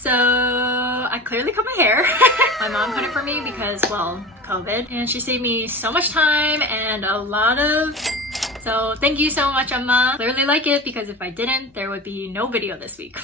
So I clearly cut my hair. My mom cut it for me because, well, COVID, and she saved me so much time and a lot of... So thank you so much, Amma. Clearly like it, because if I didn't, there would be no video this week.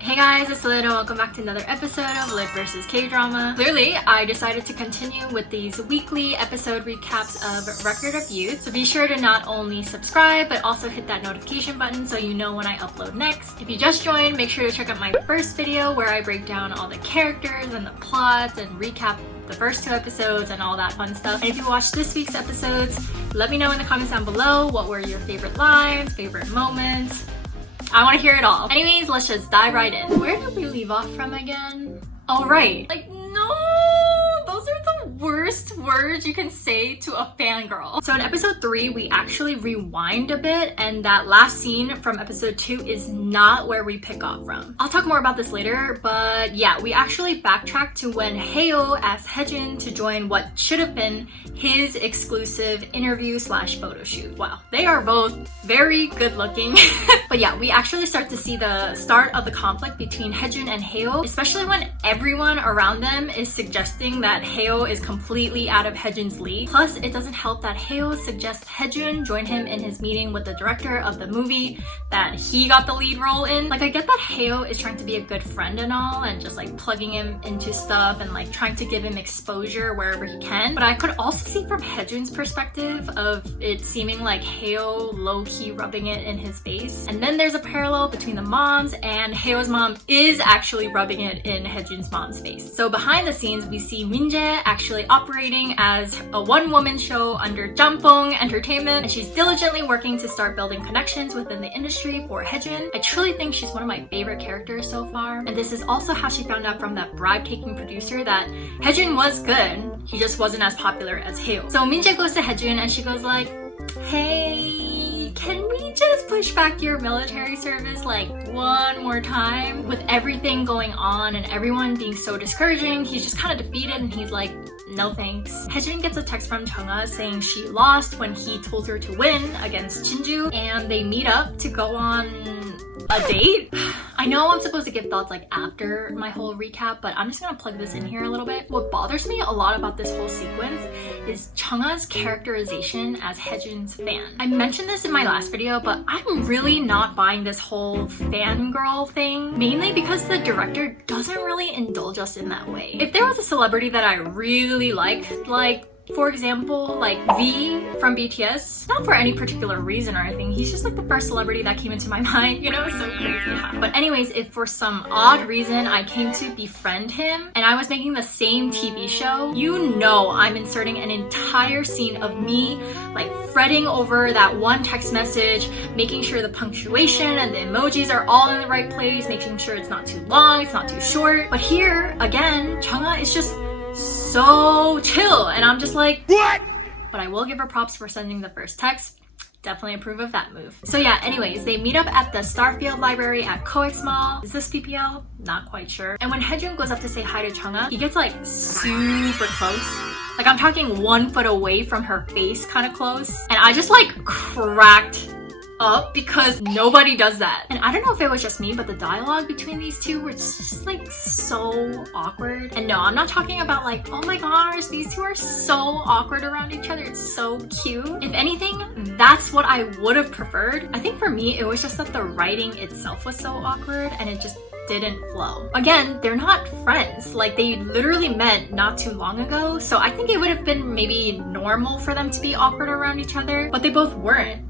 Hey guys, it's Lyd and welcome back to another episode of Lyd versus K-Drama. Clearly, I decided to continue with these weekly episode recaps of Record of Youth. So be sure to not only subscribe, but also hit that notification button so you know when I upload next. If you just joined, make sure to check out my first video where I break down all the characters and the plots and recap the first 2 episodes and all that fun stuff. And if you watched this week's episodes, let me know in the comments down below what were your favorite lines, favorite moments. I want to hear it all. Anyways, let's just dive right in. Where did we leave off from again? Oh, right. Like, no! Those are the worst words you can say to a fangirl. So in episode 3, we actually rewind a bit, and that last scene from episode 2 is not where we pick up from. I'll talk more about this later, but yeah, we actually backtrack to when Haeo asked Haejin to join what should have been his exclusive interview slash photo shoot. Wow, they are both very good looking. But yeah, we actually start to see the start of the conflict between Haejin and Haeo, especially when everyone around them is suggesting that Haeo is completely out of Haejin's league. Plus, it doesn't help that Haeo suggests Haejin join him in his meeting with the director of the movie that he got the lead role in. Like, I get that Haeo is trying to be a good friend and all, and just like plugging him into stuff and like trying to give him exposure wherever he can. But I could also see from Haejin's perspective of it seeming like Haeo low-key rubbing it in his face. And then there's a parallel between the moms, and Haeo's mom is actually rubbing it in Haejin's mom's face. So behind the scenes, we see Minjae actually operating as a one-woman show under Jampong Entertainment, and she's diligently working to start building connections within the industry for Haejin. I truly think she's one of my favorite characters so far, and this is also how she found out from that bribe-taking producer that Haejin was good, he just wasn't as popular as Haeo. So Minjae goes to Haejin and she goes like, hey, can we just push back your military service like one more time? With everything going on and everyone being so discouraging, he's just kind of defeated and he's like, no thanks. Haejin gets a text from Chungha saying she lost when he told her to win against Jinju, and they meet up to go on a date? I know I'm supposed to give thoughts like after my whole recap, but I'm just gonna plug this in here a little bit. What bothers me a lot about this whole sequence is Chungha's characterization as Haejin's fan. I mentioned this in my last video, but I'm really not buying this whole fangirl thing, mainly because the director doesn't really indulge us in that way. If there was a celebrity that I really liked, like for example, like V from BTS, not for any particular reason or anything, he's just like the first celebrity that came into my mind, you know, so crazy. But anyways, if for some odd reason I came to befriend him and I was making the same TV show, you know I'm inserting an entire scene of me like fretting over that one text message, making sure the punctuation and the emojis are all in the right place, making sure it's not too long, it's not too short. But here, again, Chungha is just so chill, and I'm just like, what? But I will give her props for sending the first text. Definitely approve of that move. So yeah, anyways, they meet up at the Starfield Library at Coex Mall. Is this PPL? Not quite sure. And when Haejin goes up to say hi to Chungha, he gets like super close. Like, I'm talking 1 foot away from her face kind of close. And I just like cracked up because nobody does that. And I don't know if it was just me, but the dialogue between these two was just like so awkward. And no, I'm not talking about like, oh my gosh, these two are so awkward around each other, it's so cute. If anything, that's what I would have preferred. I think for me, it was just that the writing itself was so awkward and it just didn't flow. Again, they're not friends. Like, they literally met not too long ago, so I think it would have been maybe normal for them to be awkward around each other, but they both weren't.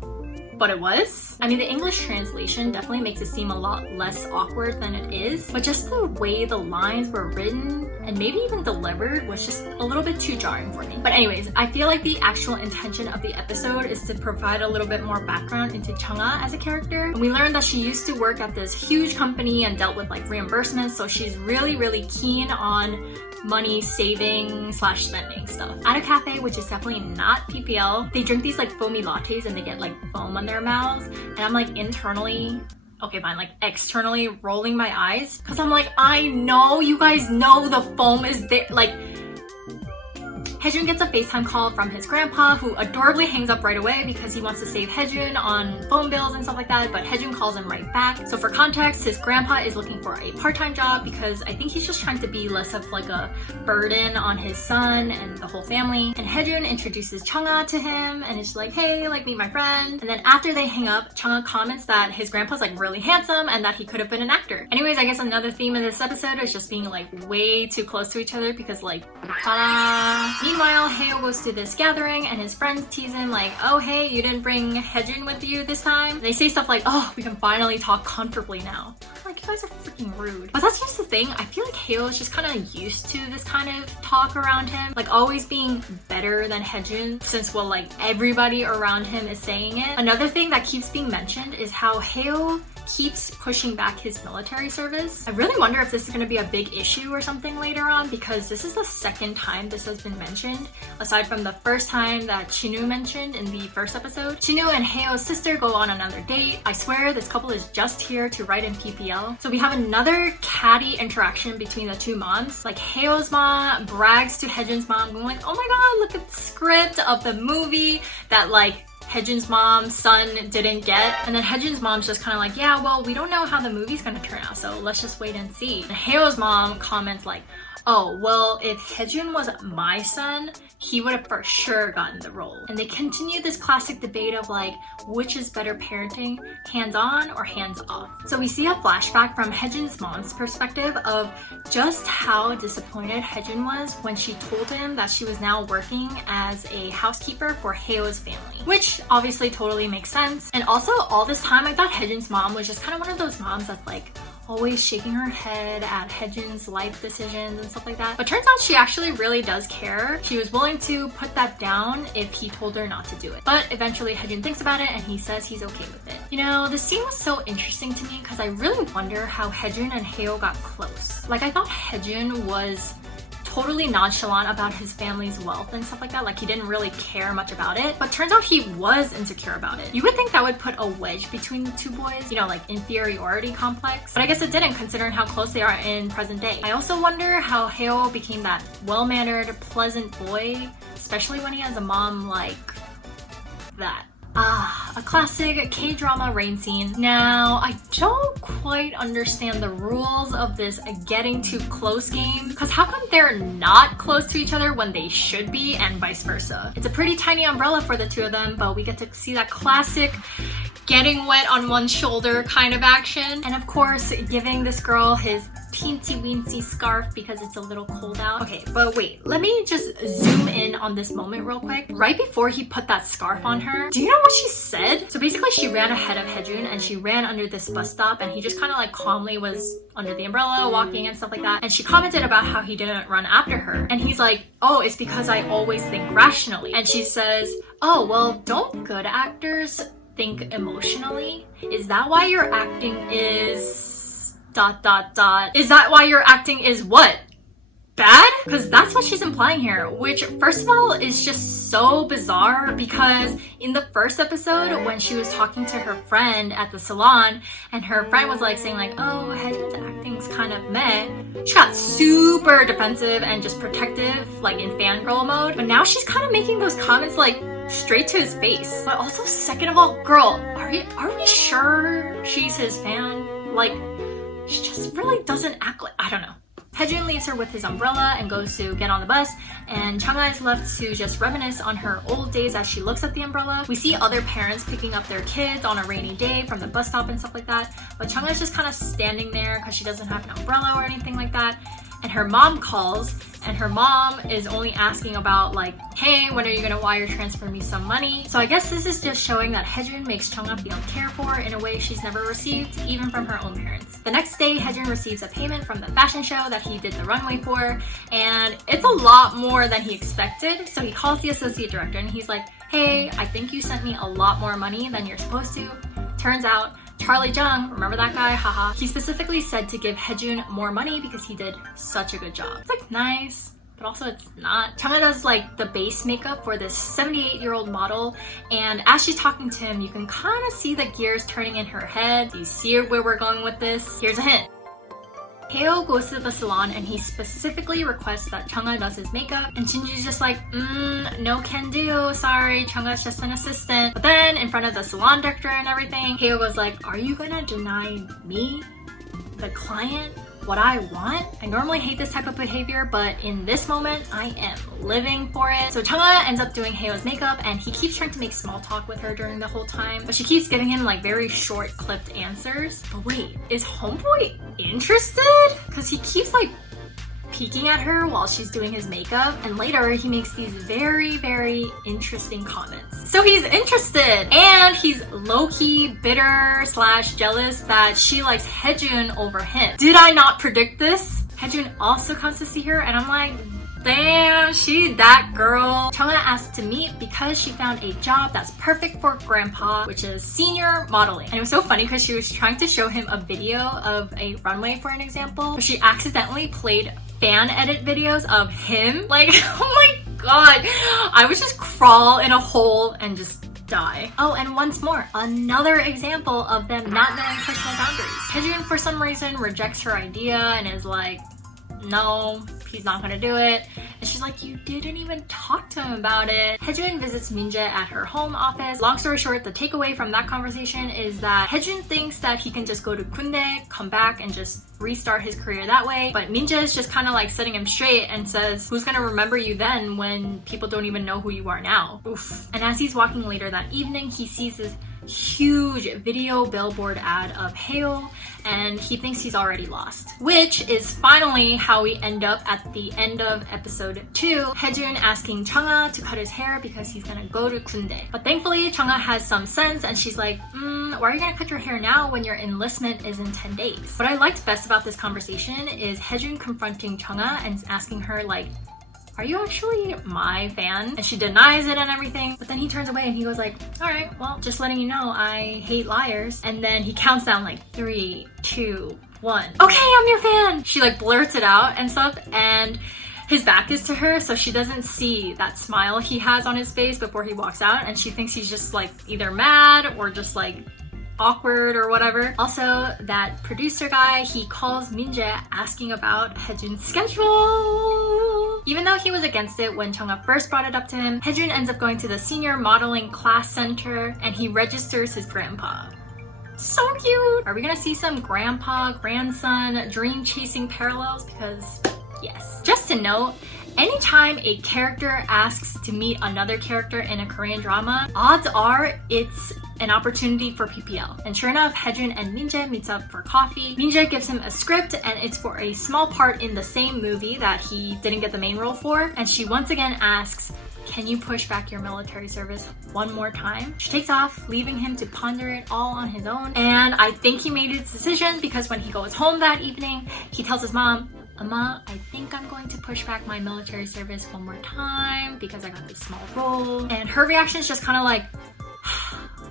But it was. I mean, the English translation definitely makes it seem a lot less awkward than it is, but just the way the lines were written and maybe even delivered was just a little bit too jarring for me. But anyways, I feel like the actual intention of the episode is to provide a little bit more background into Chungha as a character. And we learned that she used to work at this huge company and dealt with like reimbursements, so she's really keen on money saving slash spending stuff. At a cafe, which is definitely not PPL, they drink these like foamy lattes and they get like foam on their mouths, and I'm like internally, okay fine, like externally rolling my eyes because I'm like, I know you guys know the foam is there. Like, Haejun gets a FaceTime call from his grandpa, who adorably hangs up right away because he wants to save Haejun on phone bills and stuff like that, but Haejun calls him right back. So for context, his grandpa is looking for a part-time job because I think he's just trying to be less of like a burden on his son and the whole family. And Haejun introduces Chungha to him and is like, hey, like meet my friend. And then after they hang up, Chungha comments that his grandpa's like really handsome and that he could have been an actor. Anyways, I guess another theme of this episode is just being like way too close to each other because like, ta-da! Meanwhile, Haeo goes to this gathering and his friends tease him like, oh hey, you didn't bring Haejun with you this time? They say stuff like, oh, we can finally talk comfortably now. Like, you guys are freaking rude. But that's just the thing. I feel like Haeo is just kind of used to this kind of talk around him. Like, always being better than Haejun since, well, like, everybody around him is saying it. Another thing that keeps being mentioned is how Haeo keeps pushing back his military service. I really wonder if this is going to be a big issue or something later on because this is the second time this has been mentioned, aside from the first time that Chinu mentioned in the first episode. Chinu and Haeo's sister go on another date. I swear this couple is just here to write in PPL. So we have another catty interaction between the two moms. Like Haeo's mom brags to Haejun's mom going like, oh my god, look at the script of the movie that like Haejun's mom's son didn't get. And then Haejun's mom's just kind of like, yeah, well, we don't know how the movie's gonna turn out, so let's just wait and see. And Haeo's mom comments like, oh, well, if Haejun was my son, he would have for sure gotten the role. And they continue this classic debate of like, which is better parenting, hands-on or hands-off? So we see a flashback from Haejun's mom's perspective of just how disappointed Haejun was when she told him that she was now working as a housekeeper for Haeo's family, which obviously totally makes sense. And also all this time, I thought Haejun's mom was just kind of one of those moms that's like, always shaking her head at Haejun's life decisions and stuff like that. But turns out she actually really does care. She was willing to put that down if he told her not to do it. But eventually Haejun thinks about it and he says he's okay with it. You know, the scene was so interesting to me because I really wonder how Haejun and Haeo got close. Like I thought Haejun was totally nonchalant about his family's wealth and stuff like that. Like he didn't really care much about it, but turns out he was insecure about it. You would think that would put a wedge between the two boys, you know, like inferiority complex, but I guess it didn't considering how close they are in present day. I also wonder how Haeo became that well-mannered, pleasant boy, especially when he has a mom like that. A classic K-drama rain scene. Now, I don't quite understand the rules of this getting too close game, because how come they're not close to each other when they should be, and vice versa? It's a pretty tiny umbrella for the two of them, but we get to see that classic getting wet on one shoulder kind of action. And of course, giving this girl his teensy weensy scarf because it's a little cold out. Okay, but wait, let me just zoom in on this moment real quick. Right before he put that scarf on her, do you know what she said? So basically she ran ahead of Haejun and she ran under this bus stop and he just kind of like calmly was under the umbrella walking and stuff like that. And she commented about how he didn't run after her. And he's like, oh, it's because I always think rationally. And she says, oh, well, don't good actors think emotionally? Is that why your acting is... ... Is that why your acting is what? Bad? Because that's what she's implying here, which first of all is just so bizarre because in the first episode when she was talking to her friend at the salon and her friend was like saying like, oh, Haejun's acting's kind of meh, she got super defensive and just protective like in fangirl mode. But now she's kind of making those comments like straight to his face. But also, second of all, girl, are we sure she's his fan? Like, she just really doesn't act like, I don't know. Haejun leaves her with his umbrella and goes to get on the bus, and Chungha is left to just reminisce on her old days as she looks at the umbrella. We see other parents picking up their kids on a rainy day from the bus stop and stuff like that, but Chungha is just kind of standing there because she doesn't have an umbrella or anything like that. And her mom calls, and her mom is only asking about like, hey, when are you gonna wire transfer me some money? So I guess this is just showing that Haejun makes Chungha feel cared for in a way she's never received, even from her own parents. The next day, Haejun receives a payment from the fashion show that he did the runway for, and it's a lot more than he expected. So he calls the associate director and he's like, hey, I think you sent me a lot more money than you're supposed to. Turns out, Charlie Jung, remember that guy? Haha. He specifically said to give Haejun more money because he did such a good job. It's like nice, but also it's not. Chungha does like the base makeup for this 78-year-old model, and as she's talking to him, you can kind of see the gears turning in her head. Do you see where we're going with this? Here's a hint. Heo goes to the salon and he specifically requests that Chungha does his makeup, and Jinju's just like, no can do, sorry, Chungha's just an assistant. But then in front of the salon director and everything, Heo goes like, are you gonna deny me, the client, what I want? I normally hate this type of behavior, but in this moment, I am living for it. So Chungha ends up doing Heo's makeup, and he keeps trying to make small talk with her during the whole time, but she keeps giving him like very short clipped answers. But wait, is homeboy interested? Because he keeps like peeking at her while she's doing his makeup, and later he makes these very, very interesting comments. So he's interested, and he's low-key bitter / jealous that she likes Haejun over him. Did I not predict this? Haejun also comes to see her, and I'm like, damn, she that girl. Chungha asked to meet because she found a job that's perfect for grandpa, which is senior modeling. And it was so funny because she was trying to show him a video of a runway for an example, but she accidentally played fan edit videos of him. Like, oh my god, I would just crawl in a hole and just die. Oh, and once more, another example of them not knowing personal boundaries. Haejun for some reason rejects her idea and is like, no, he's not gonna do it. And she's like, you didn't even talk to him about it. Haejun visits Minjae at her home office. Long story short, the takeaway from that conversation is that Haejun thinks that he can just go to Kundae, come back, and just restart his career that way. But Minjae is just kind of like setting him straight and says, who's gonna remember you then when people don't even know who you are now? Oof. And as he's walking later that evening, he sees this huge video billboard ad of Heo, and he thinks he's already lost. Which is finally how we end up at the end of episode 2, Haejun asking Chungha to cut his hair because he's gonna go to Kundae. But thankfully, Chungha has some sense and she's like, why are you gonna cut your hair now when your enlistment is in 10 days? What I liked best about this conversation is Haejun confronting Chungha and asking her like, are you actually my fan? And she denies it and everything, but then he turns away and he goes like, all right, well, just letting you know, I hate liars. And then he counts down like 3, 2, 1. Okay, I'm your fan. She like blurts it out and stuff, and his back is to her, so she doesn't see that smile he has on his face before he walks out, and she thinks he's just like either mad or just like awkward or whatever. Also, that producer guy, he calls Minjae asking about Haejun's schedule. Even though he was against it when Chungha first brought it up to him, Haejun ends up going to the senior modeling class center and he registers his grandpa. So cute! Are we gonna see some grandpa, grandson, dream chasing parallels? Because yes. Just to note, anytime a character asks to meet another character in a Korean drama, odds are it's an opportunity for PPL. And sure enough, Haejun and Minjae meets up for coffee. Minjae gives him a script and it's for a small part in the same movie that he didn't get the main role for. And she once again asks, can you push back your military service one more time? She takes off, leaving him to ponder it all on his own. And I think he made his decision because when he goes home that evening, he tells his mom, Amma, I think I'm going to push back my military service one more time because I got this small role. And her reaction is just kind of like,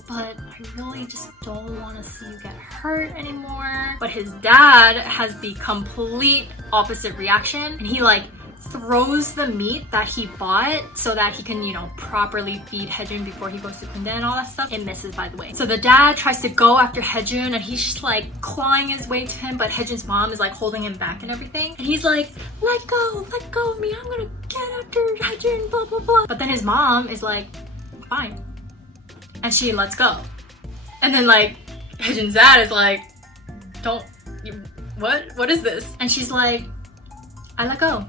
but I really just don't want to see you get hurt anymore. But his dad has the complete opposite reaction, and he like throws the meat that he bought so that he can, you know, properly feed Haejun before he goes to Kundae and all that stuff. It misses, by the way. So the dad tries to go after Haejun and he's just like clawing his way to him, but Haejun's mom is like holding him back and everything. And he's like, let go of me, I'm gonna get after Haejun, blah, blah, blah. But then his mom is like, fine. And she lets go. And then like, Haejun's dad is like, what is this? And she's like, I let go.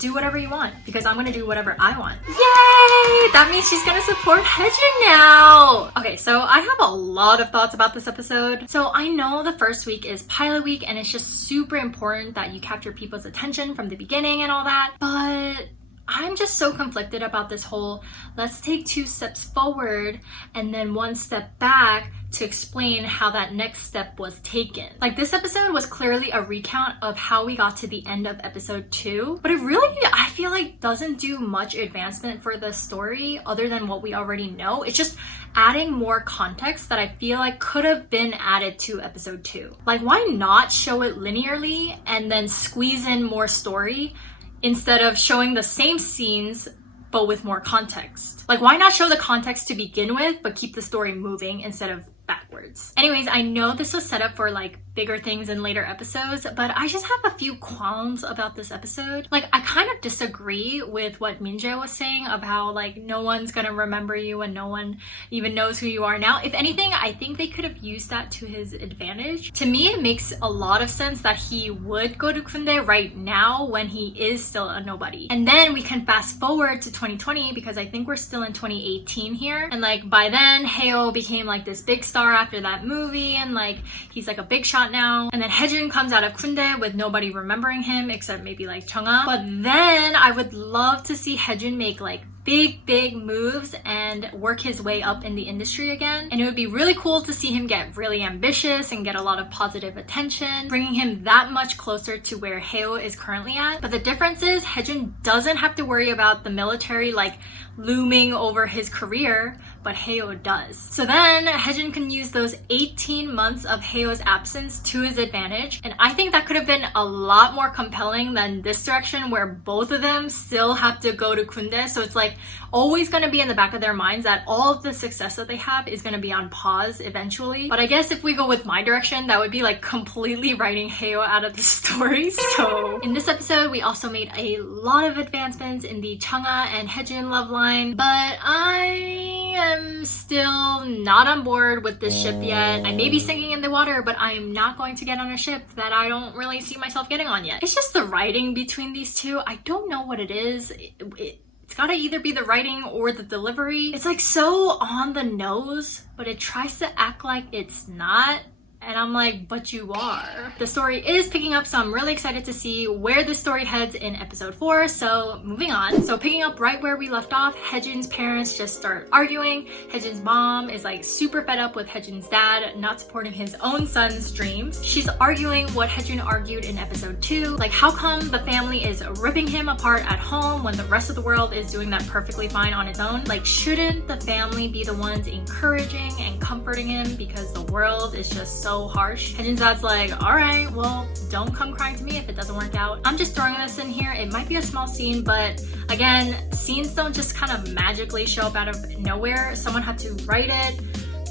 Do whatever you want because I'm gonna do whatever I want. Yay! That means she's gonna support Haejun now! Okay, so I have a lot of thoughts about this episode. So I know the first week is pilot week and it's just super important that you capture people's attention from the beginning and all that, but I'm just so conflicted about this whole let's take 2 steps forward and then 1 step back to explain how that next step was taken. Like, this episode was clearly a recount of how we got to the end of episode 2, but it really, I feel like, doesn't do much advancement for the story other than what we already know. It's just adding more context that I feel like could have been added to episode 2. Like, why not show it linearly and then squeeze in more story instead of showing the same scenes but with more context? Like, why not show the context to begin with but keep the story moving instead of backwards? Anyways, I know this was set up for like bigger things in later episodes, but I just have a few qualms about this episode. Like, I kind of disagree with what Minjae was saying of how like no one's gonna remember you and no one even knows who you are now. If anything, I think they could have used that to his advantage. To me, it makes a lot of sense that he would go to Kundae right now when he is still a nobody. And then we can fast forward to 2020 because I think we're still in 2018 here. And like by then, Haeo became like this big star after that movie and like he's like a big shot now. And then Haejun comes out of Kundae with nobody remembering him except maybe like Chungha. But then I would love to see Haejun make like big moves and work his way up in the industry again. And it would be really cool to see him get really ambitious and get a lot of positive attention, bringing him that much closer to where Haeo is currently at. But the difference is Haejun doesn't have to worry about the military like looming over his career, but Haeo does. So then Haejun can use those 18 months of Haeo's absence to his advantage. And I think that could have been a lot more compelling than this direction where both of them still have to go to Kundae. So it's like always going to be in the back of their minds that all of the success that they have is going to be on pause eventually. But I guess if we go with my direction, that would be like completely writing Haeo out of the story. So in this episode, we also made a lot of advancements in the Chungha and Haejun love line, but I am still not on board with this ship yet. I may be sinking in the water, but I am not going to get on a ship that I don't really see myself getting on yet. It's just the writing between these two. I don't know what it is. It's gotta either be the writing or the delivery. It's like so on the nose, but it tries to act like it's not. And I'm like, but you are. The story is picking up, so I'm really excited to see where the story heads in episode 4. So moving on. So picking up right where we left off, Haejun's parents just start arguing. Haejun's mom is like super fed up with Haejun's dad not supporting his own son's dreams. She's arguing what Haejun argued in episode 2. Like, how come the family is ripping him apart at home when the rest of the world is doing that perfectly fine on its own? Like, shouldn't the family be the ones encouraging and comforting him because the world is just so harsh? Haejun's dad's like, alright, well, don't come crying to me if it doesn't work out. I'm just throwing this in here. It might be a small scene, but again, scenes don't just kind of magically show up out of nowhere. Someone had to write it,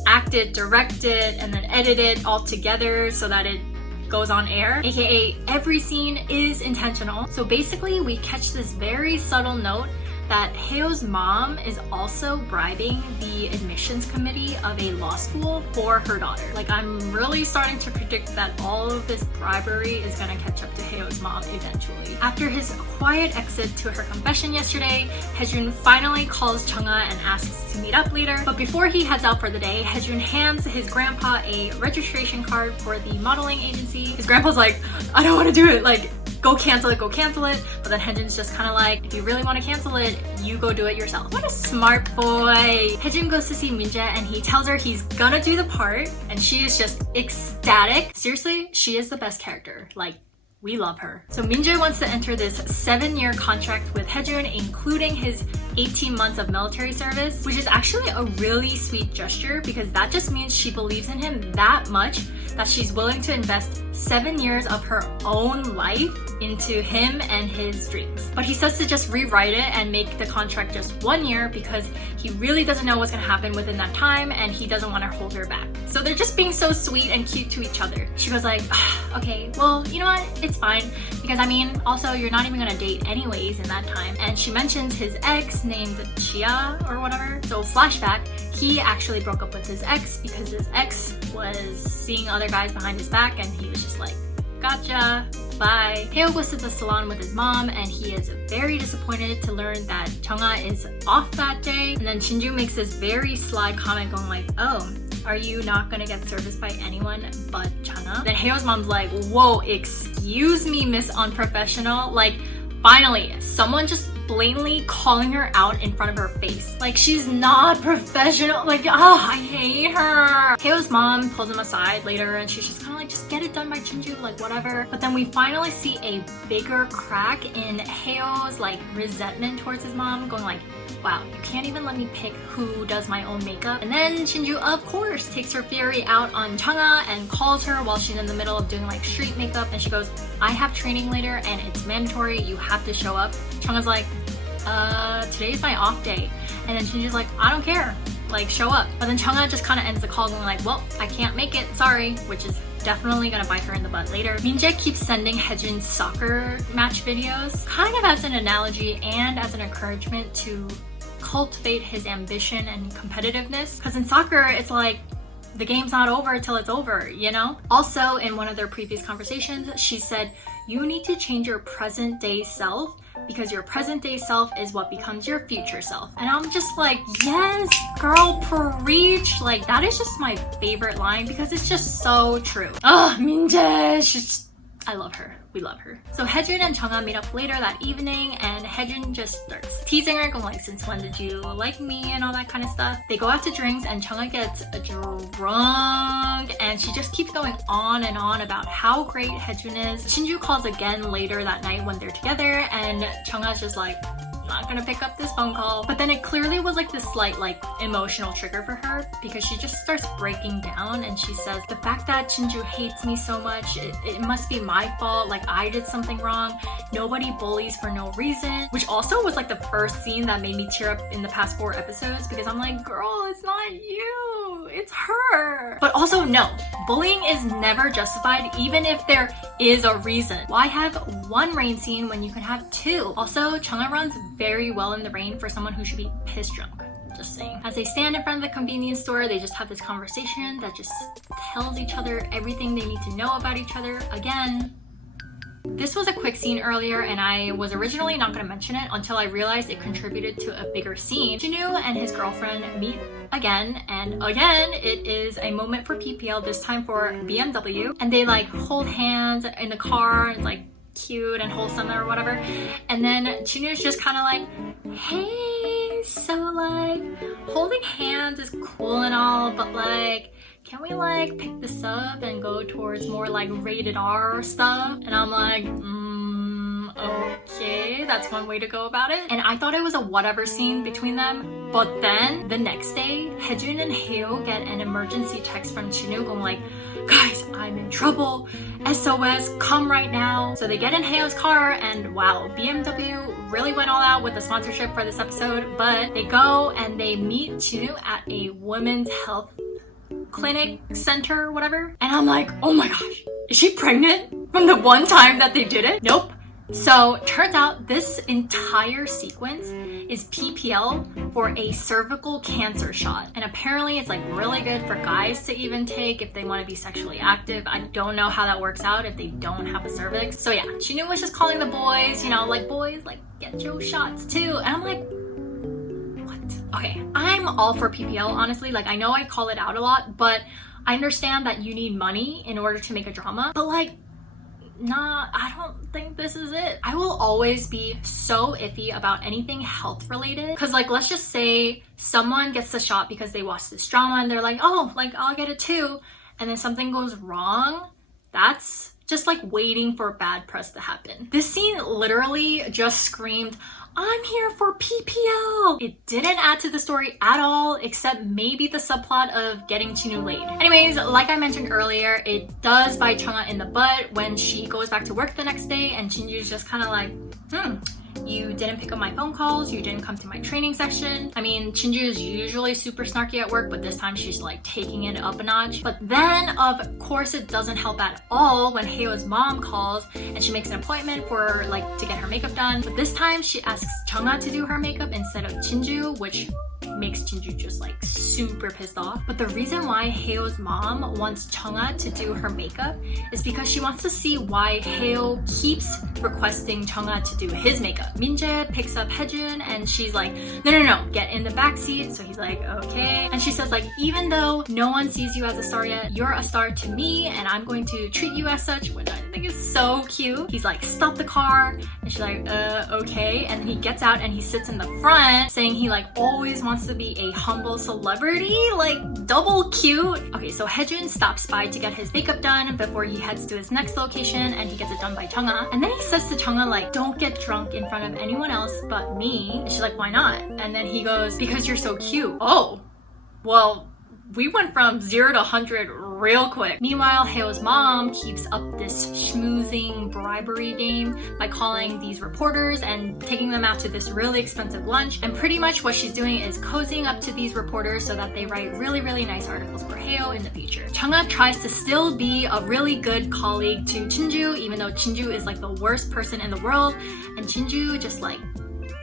act it, direct it, and then edit it all together so that it goes on air, aka every scene is intentional. So basically we catch this very subtle note that Haeo's mom is also bribing the admissions committee of a law school for her daughter. Like, I'm really starting to predict that all of this bribery is gonna catch up to Haeo's mom eventually. After his quiet exit to her confession yesterday, Haejun finally calls Chungha and asks to meet up later. But before he heads out for the day, Haejun hands his grandpa a registration card for the modeling agency. His grandpa's like, I don't want to do it. Like, go cancel it. But then Haejun's just kind of like, if you really want to cancel it, you go do it yourself. What a smart boy. Haejun goes to see Minjae and he tells her he's gonna do the part, and she is just ecstatic. Seriously, she is the best character. Like, we love her. So Minjae wants to enter this 7-year contract with Haejun, including his 18 months of military service, which is actually a really sweet gesture because that just means she believes in him that much that she's willing to invest 7 years of her own life into him and his dreams. But he says to just rewrite it and make the contract just 1 year because he really doesn't know what's gonna happen within that time and he doesn't want to hold her back. So they're just being so sweet and cute to each other. She goes like, okay, well, you know what? It's fine. Because I mean, also, you're not even gonna date anyways in that time. And she mentions his ex named Chia or whatever. So flashback, he actually broke up with his ex because his ex was seeing other guys behind his back and he was just like, gotcha, bye. Haeo goes to the salon with his mom and he is very disappointed to learn that Chungha is off that day. And then Shinju makes this very sly comment going like, oh, are you not gonna get serviced by anyone but Chungha? Then Haeo's mom's like, whoa, excuse me, Miss Unprofessional. Like, finally, someone just blatantly calling her out in front of her face. Like, she's not professional. Like, I hate her. Haeo's mom pulls him aside later and she's just kind of like, just get it done by Shinju, like whatever. But then we finally see a bigger crack in Haeo's like resentment towards his mom, going like, wow, you can't even let me pick who does my own makeup. And then Shinju, of course, takes her fury out on Chungha and calls her while she's in the middle of doing like street makeup. And she goes, I have training later and it's mandatory, you have to show up. Chungha's like, today's my off day. And then Shinju's like, I don't care. like show up. But then Chungha just kind of ends the call going like, well, I can't make it, sorry, which is definitely gonna bite her in the butt later. Minjae keeps sending Haejun's soccer match videos, kind of as an analogy and as an encouragement to cultivate his ambition and competitiveness. Because in soccer, it's like, the game's not over till it's over, you know? Also, in one of their previous conversations, she said, you need to change your present day self because your present day self is what becomes your future self. And I'm just like, yes, girl, preach. Like, that is just my favorite line because it's just so true. Ugh, Minjae, I love her. We love her. So Haejun and Chungha meet up later that evening, and Haejun just starts teasing her, going like, since when did you like me and all that kind of stuff. They go out to drinks and Chungha gets drunk, and she just keeps going on and on about how great Haejun is. Shinju calls again later that night when they're together, and Chungha's just like, not gonna pick up this phone call. But then it clearly was like this slight like emotional trigger for her because she just starts breaking down and she says, the fact that Shinju hates me so much, it must be my fault, like I did something wrong. Nobody bullies for no reason. Which also was like the first scene that made me tear up in the past 4 episodes because I'm like, girl, it's not you, it's her. But also no, bullying is never justified even if there is a reason. Why have 1 rain scene when you can have 2? Also, Chungha runs very well in the rain for someone who should be piss drunk. Just saying. As they stand in front of the convenience store, they just have this conversation that just tells each other everything they need to know about each other. Again, this was a quick scene earlier and I was originally not going to mention it until I realized it contributed to a bigger scene. Jinwoo and his girlfriend meet again, and again it is a moment for PPL, this time for BMW, and they like hold hands in the car and like cute and wholesome or whatever. And then Jinwoo's just kind of like, hey, so like holding hands is cool and all, but like, can we like pick this up and go towards more like rated R stuff? And I'm like, okay, that's one way to go about it. And I thought it was a whatever scene between them, but then the next day, Haejun and Heo get an emergency text from Jinwoo going like, guys, I'm in trouble, SOS, come right now. So they get in Heo's car, and wow, BMW really went all out with the sponsorship for this episode, but they go and they meet Jinwoo at a women's health clinic center or whatever. And I'm like, oh my gosh, is she pregnant from the one time that they did it? Nope. So turns out this entire sequence is PPL for a cervical cancer shot. And apparently it's like really good for guys to even take if they want to be sexually active. I don't know how that works out if they don't have a cervix. So yeah, Jinwoo was just calling the boys, you know, like, boys, like, get your shots too. And I'm like, okay, I'm all for PPL, honestly. Like, I know I call it out a lot, but I understand that you need money in order to make a drama. But like, nah, I don't think this is it. I will always be so iffy about anything health related. Because like, let's just say someone gets the shot because they watched this drama and they're like, oh, like I'll get it too. And then something goes wrong. That's just like waiting for bad press to happen. This scene literally just screamed, I'm here for PPL. It didn't add to the story at all, except maybe the subplot of getting Jinwoo laid. Anyways, like I mentioned earlier, it does bite Chungha in the butt when she goes back to work the next day and Jinwoo's just kind of like, you didn't pick up my phone calls, you didn't come to my training session. I mean, Jinwoo is usually super snarky at work, but this time she's like taking it up a notch. But then, of course, it doesn't help at all when Heo's mom calls and she makes an appointment for like to get her makeup done. But this time she asks Chungha to do her makeup instead of Jinwoo, which makes Jinwoo just like super pissed off. But the reason why Heo's mom wants Chungha to do her makeup is because she wants to see why Heo keeps requesting Chungha to do his makeup. Minjae picks up Haejun and she's like, no, get in the back seat. So he's like, okay. And she says like, even though no one sees you as a star yet, you're a star to me and I'm going to treat you as such, which I think is so cute. He's like, stop the car. And she's like, okay. And then he gets out and he sits in the front saying he like always wants to be a humble celebrity, like double cute. Okay, so Haejun stops by to get his makeup done before he heads to his next location and he gets it done by Chungha. And then he says to Chungha like, don't get drunk in front of anyone else but me. And she's like, why not? And then he goes, because you're so cute. Oh, well, we went from 0 to 100 real quick. Meanwhile, Haeo's mom keeps up this schmoozing bribery game by calling these reporters and taking them out to this really expensive lunch. And pretty much what she's doing is cozying up to these reporters so that they write really, really nice articles for Haeo in the future. Chungha tries to still be a really good colleague to Chinju, even though Chinju is like the worst person in the world, and Chinju just like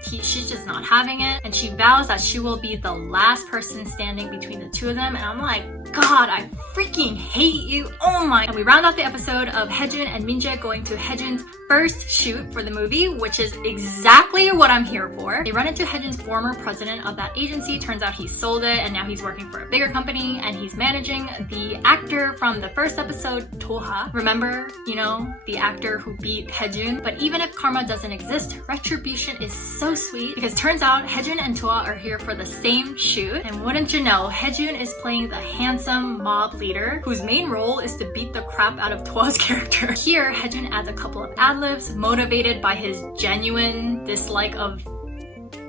she's just not having it, and she vows that she will be the last person standing between the two of them. And I'm like, God, I freaking hate you. Oh my. And we round off the episode of Haejun and Minjae going to Haejun's first shoot for the movie, which is exactly what I'm here for. They run into Haejun's former president of that agency. Turns out he sold it and now he's working for a bigger company, and he's managing the actor from the first episode, Toha. Remember, you know, the actor who beat Haejun? But even if karma doesn't exist, retribution is so sweet, because turns out Haejun and Toa are here for the same shoot. And wouldn't you know, Haejun is playing the handsome mob leader whose main role is to beat the crap out of Toa's character. Here, Haejun adds a couple of ad-libs motivated by his genuine dislike of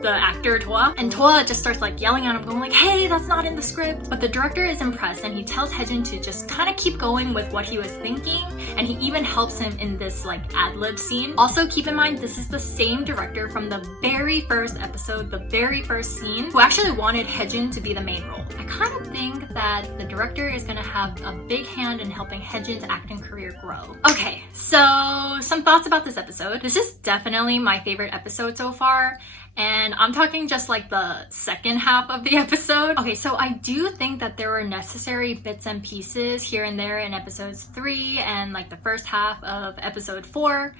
the actor Toa, and Toa just starts like yelling at him, going like, hey, that's not in the script. But the director is impressed and he tells Haejun to just kind of keep going with what he was thinking, and he even helps him in this like ad-lib scene. Also keep in mind, this is the same director from the very first episode, the very first scene, who actually wanted Haejun to be the main role. I kind of think that the director is gonna have a big hand in helping Haejun's acting career grow. Okay, so some thoughts about this episode. This is definitely my favorite episode so far, and I'm talking just like the second half of the episode. Okay, so I do think that there were necessary bits and pieces here and there in episodes 3 and like the first half of episode 4,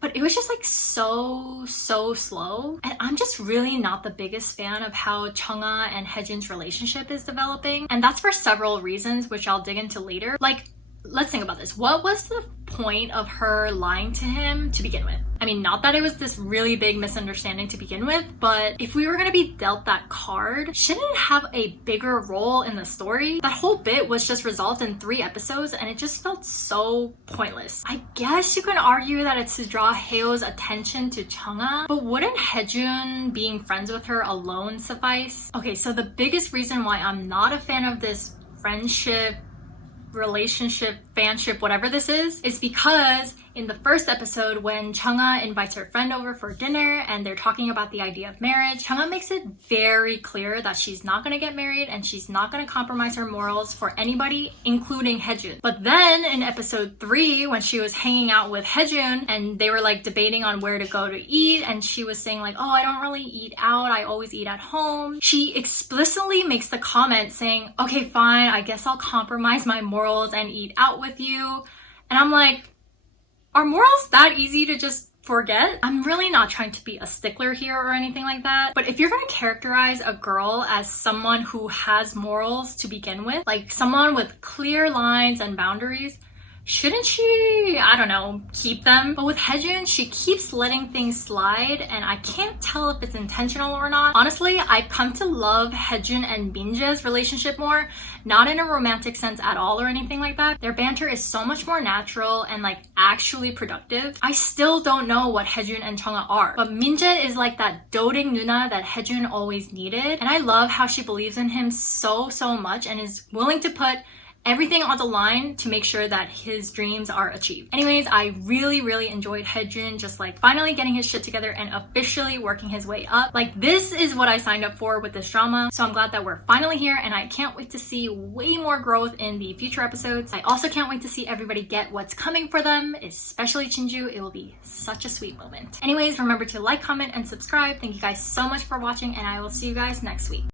but it was just like so slow. And I'm just really not the biggest fan of how Chungha and Haejun's relationship is developing, and that's for several reasons, which I'll dig into later. Like, let's think about this. What was the point of her lying to him to begin with? I mean, not that it was this really big misunderstanding to begin with, but if we were gonna be dealt that card, shouldn't it have a bigger role in the story? That whole bit was just resolved in 3 episodes and it just felt so pointless. I guess you can argue that it's to draw Haeo's attention to Chungha, but wouldn't Haejun being friends with her alone suffice? Okay, so the biggest reason why I'm not a fan of this friendship, relationship, fanship, whatever this is because in the first episode, when Chungha invites her friend over for dinner and they're talking about the idea of marriage, Chungha makes it very clear that she's not gonna get married and she's not gonna compromise her morals for anybody, including Haejun. But then in episode 3, when she was hanging out with Haejun and they were like debating on where to go to eat, and she was saying like, oh, I don't really eat out, I always eat at home, she explicitly makes the comment saying, okay, fine, I guess I'll compromise my morals and eat out with you. And I'm like, are morals that easy to just forget? I'm really not trying to be a stickler here or anything like that, but if you're gonna characterize a girl as someone who has morals to begin with, like someone with clear lines and boundaries, shouldn't she, I don't know, keep them? But with Haejun, she keeps letting things slide, and I can't tell if it's intentional or not. Honestly, I've come to love Haejun and Minjae's relationship more, not in a romantic sense at all or anything like that. Their banter is so much more natural and like actually productive. I still don't know what Haejun and Chungha are, but Minjae is like that doting Nuna that Haejun always needed, and I love how she believes in him so much and is willing to put everything on the line to make sure that his dreams are achieved. Anyways, I really enjoyed Haejun just like finally getting his shit together and officially working his way up. Like, this is what I signed up for with this drama, so I'm glad that we're finally here, and I can't wait to see way more growth in the future episodes. I also can't wait to see everybody get what's coming for them, especially Chinju. It will be such a sweet moment. Anyways, remember to like, comment, and subscribe. Thank you guys so much for watching, and I will see you guys next week.